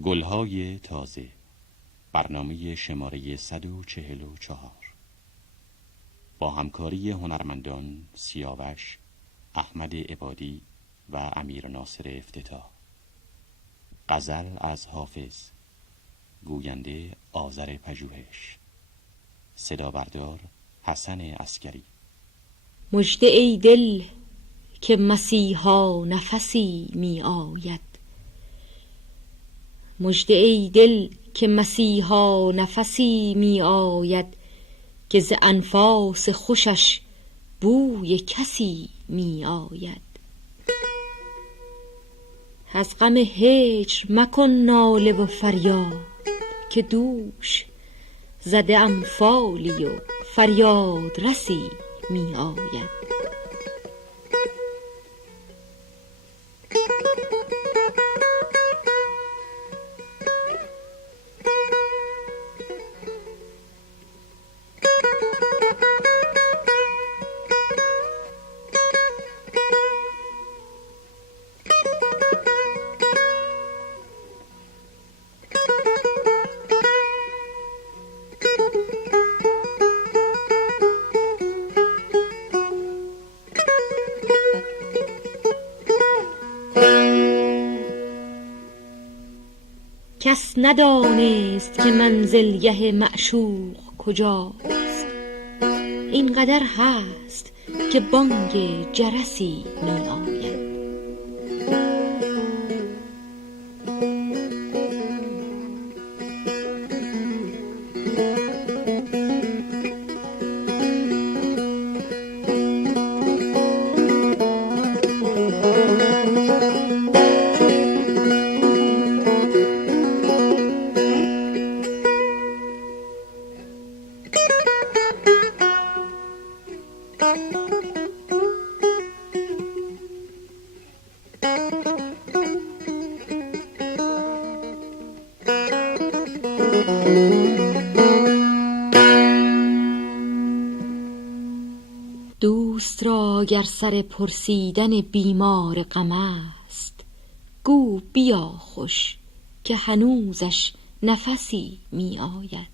گلهای تازه، برنامه شماره 144 با همکاری هنرمندان سیاوش، احمد عبادی و امیر ناصر افتتاح. غزل از حافظ، گوینده آذر پژوهش، صدا بردار حسن عسکری. مژده ای دل که مسیحا نفسی می آید، مژده ای دل که مسیحا نفسی می آید، که ز انفاس خوشش بوی کسی می آید. از غم هجر مکن ناله و فریاد، که دوش زده ام فالی و فریاد رسی می آید. کس ندانست که منزلگه معشوق کجاست، اینقدر هست که بانگ جرسی می آید. دوست را گر سر پرسیدن بیمار غم است، گو بیا خوش که هنوزش نفسی می آید.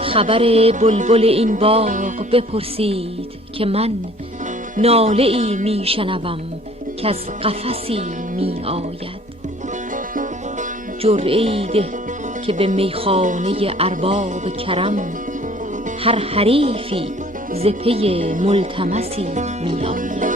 خبر بلبل این باغ بپرسید که من ناله ای می شنوم که از قفسی می آید. جرعه ای ده که به میخانه ارباب کرم، هر حریفی ز پی ملتمسی می آید.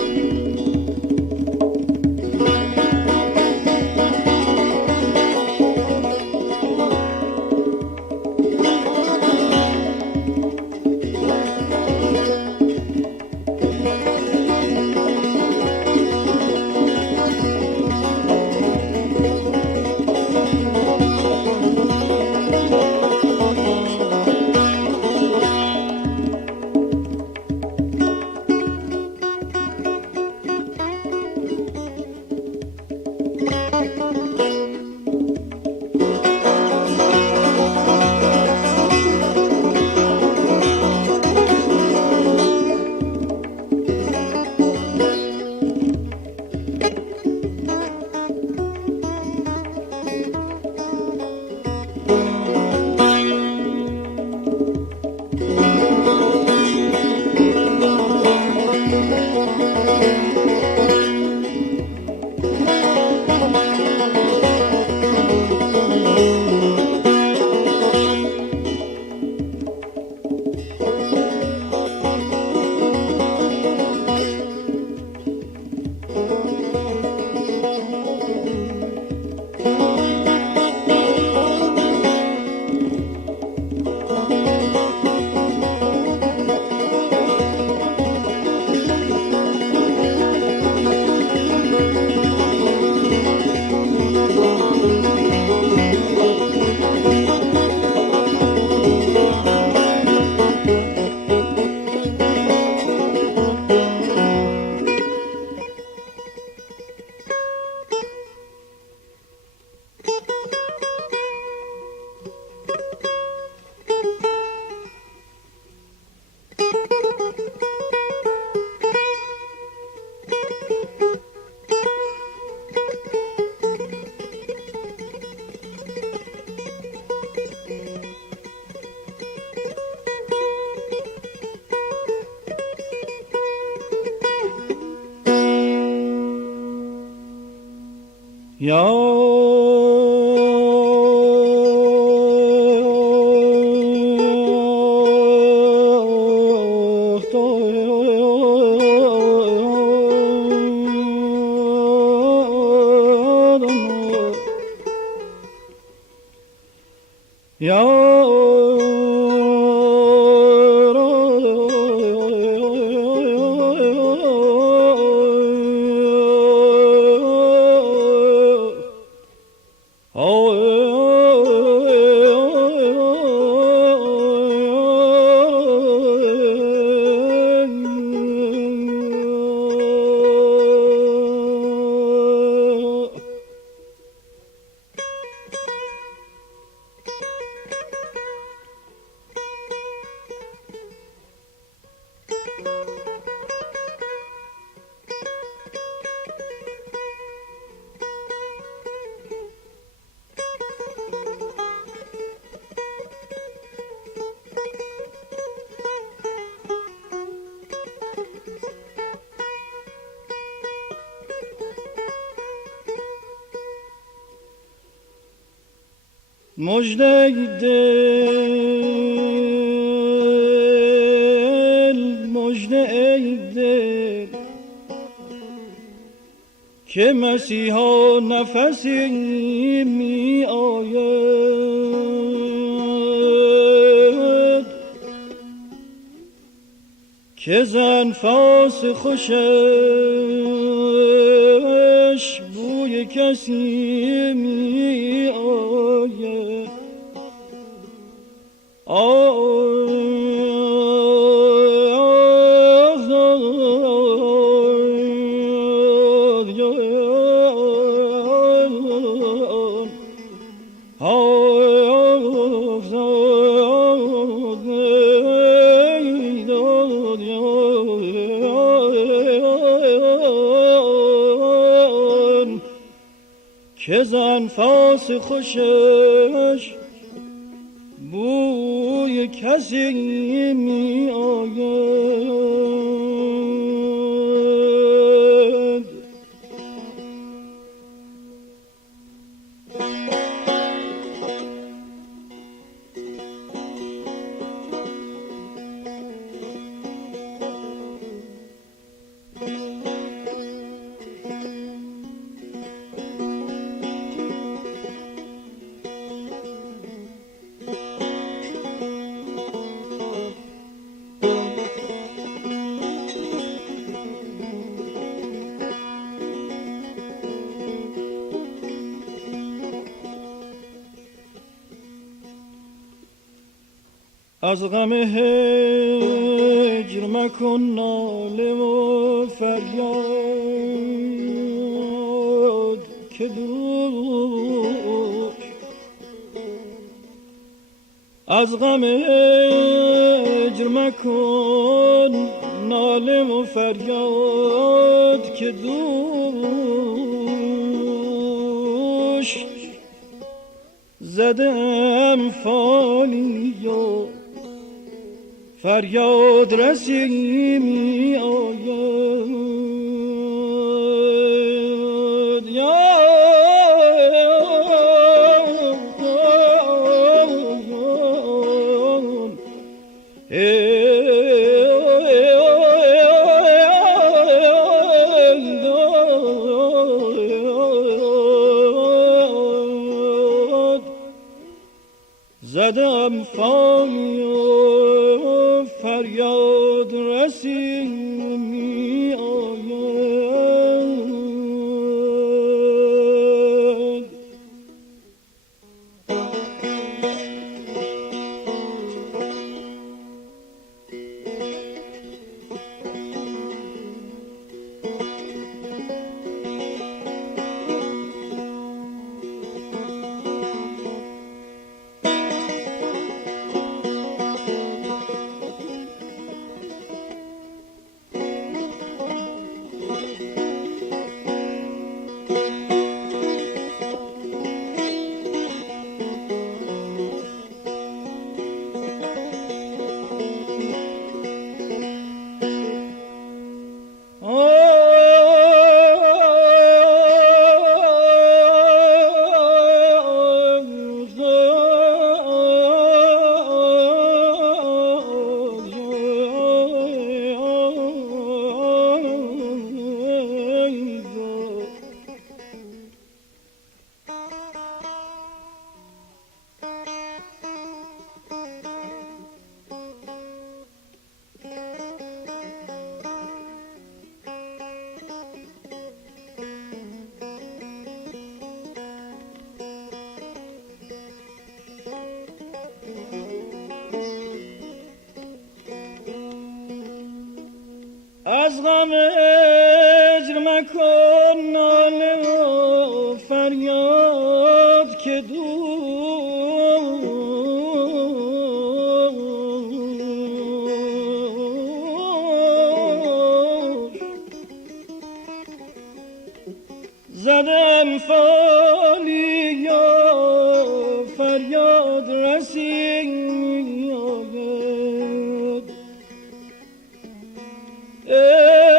مژده دل مژده ای دل که مسیحا نفسی می آید که زن فاس خوشش بوی کسی می آید که زن فاس خوشش بوی کسی می آید از غم هجر مکن ناله و فریاد که دوش از غم هجر مکن ناله و فریاد که دوش زدم فالی و فریاد رسی می آید زدم فالی و فریاد رسی می آید زدم فالی یا فریاد رسی میآید. ای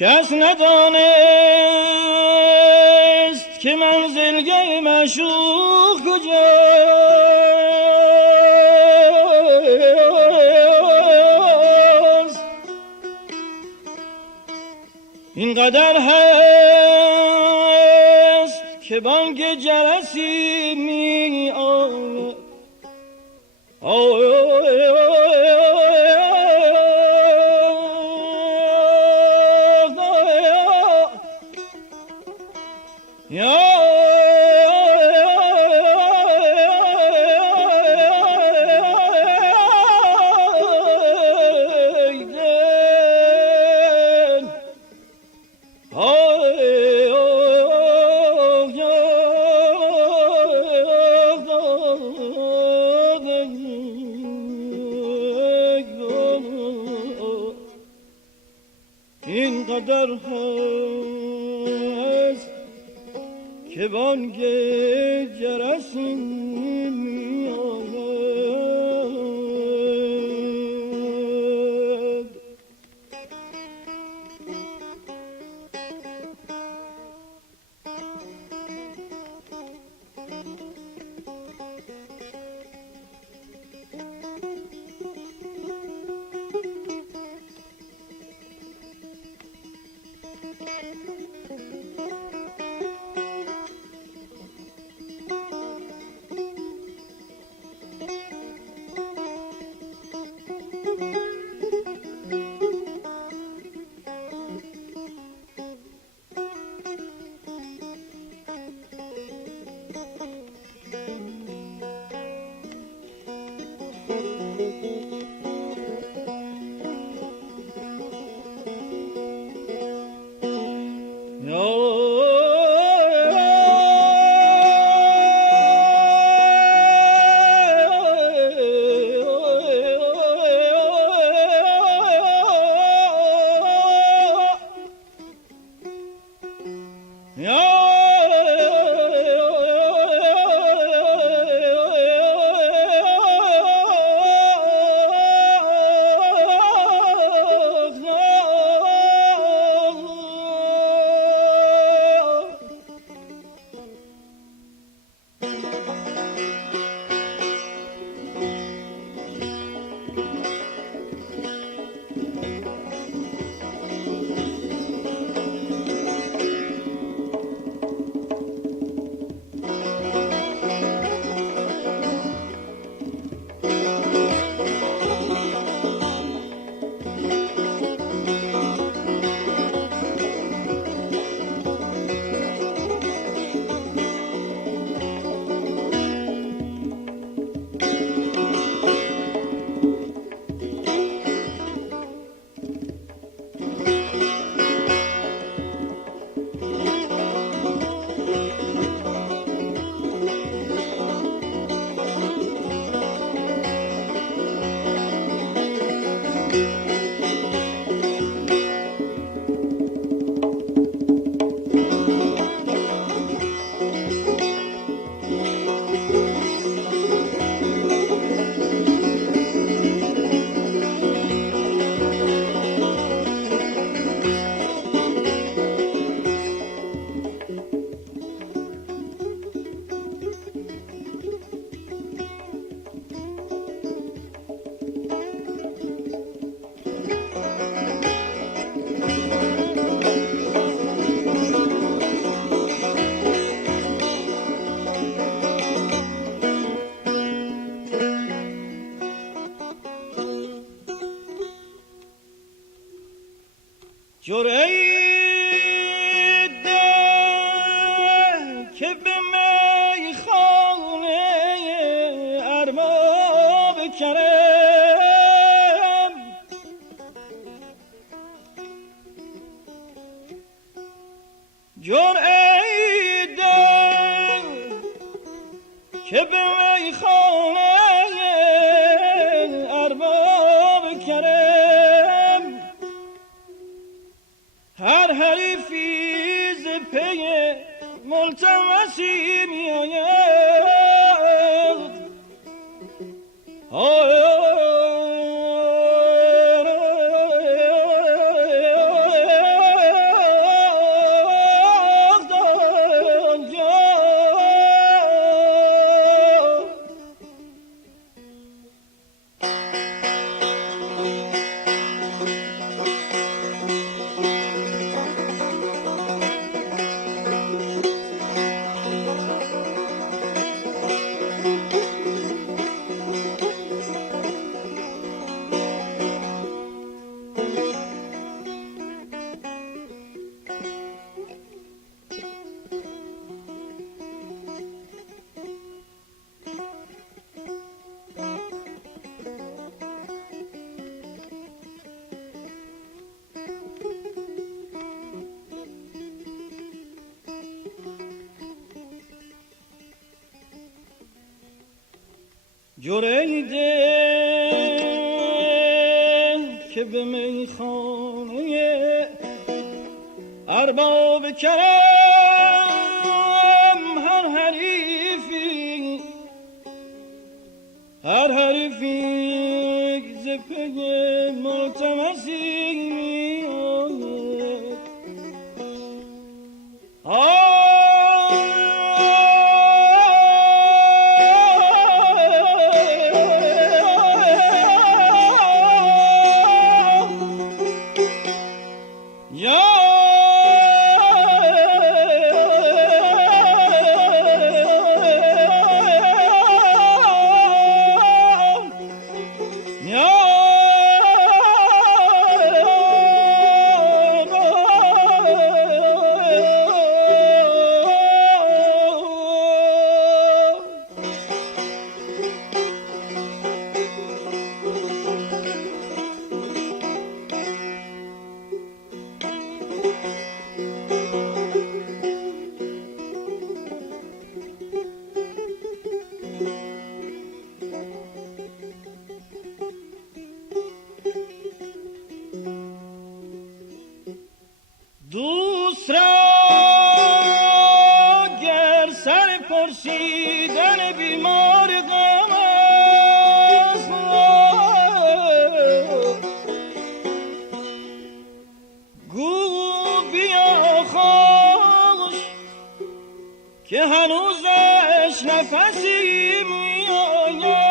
کس ندانست که منزلگه معشوق کجاست. اینقدر هست که بانگ جرسی می آید. اینقدر هست که بانگ جرس می آید. جرعه ده که به میخانه ارباب کرم جرعه ده که به میخانه ارباب کرم هر حریفی ز پی ملتمسی می آید جرعه ده که به میخانه ارباب کرم هر حریفی ز پی ملتمسی می آید دوست را گر سر پرسیدن بیمار غم است گو بیا خوش که هنوزش نفسی می آید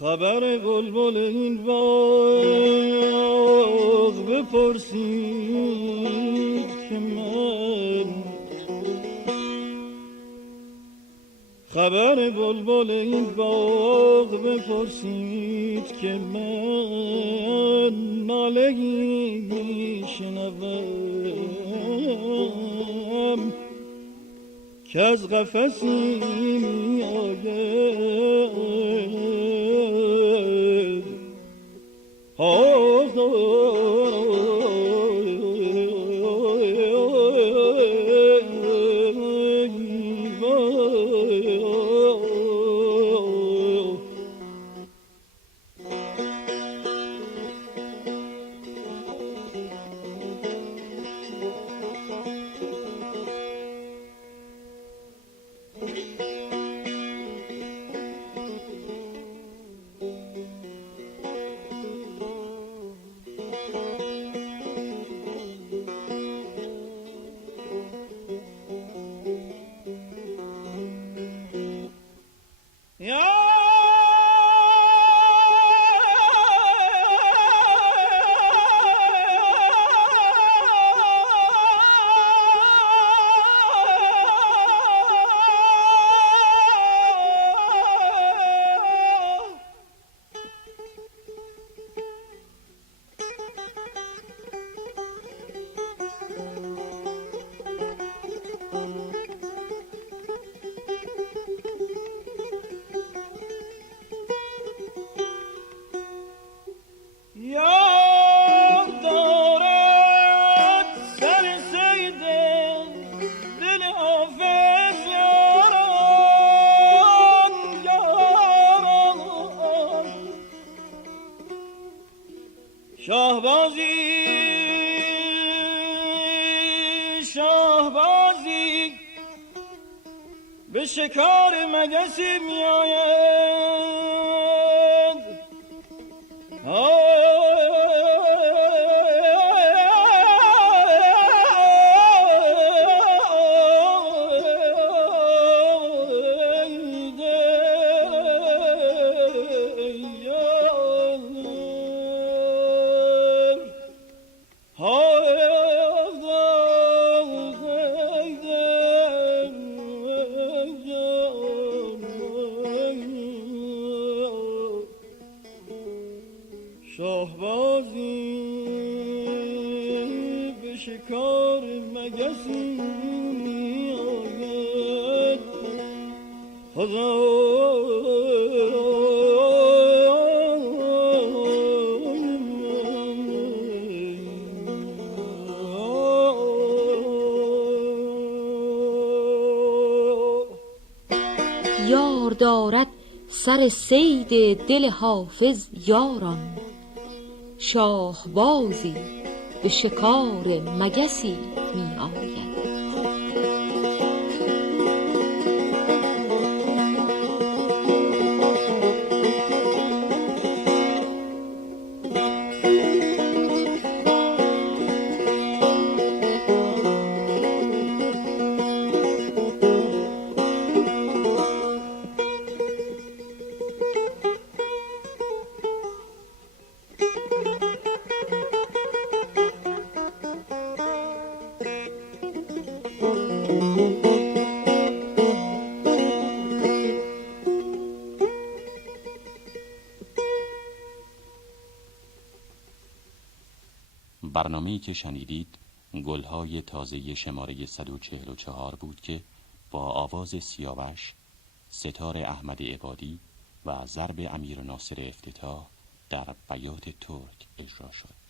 خبر بلبل این باغ بپرسید که من خبر بلبل این باغ بپرسید که من ناله‌ای میشنوم که از قفسی میآید. شاهبازی به شکار مگسی می آید. شاهبازی به شکار مگسی می آید. یار دارد سر صید دل حافظ یاران، شاهبازی به شکار مگسی می آید. برنامه‌ای که شنیدید گلهای تازه شماره 144 بود که با آواز سیاوش، ستار احمد عبادی و ضرب امیر ناصر افتتاح در بیات ترک اجرا شد.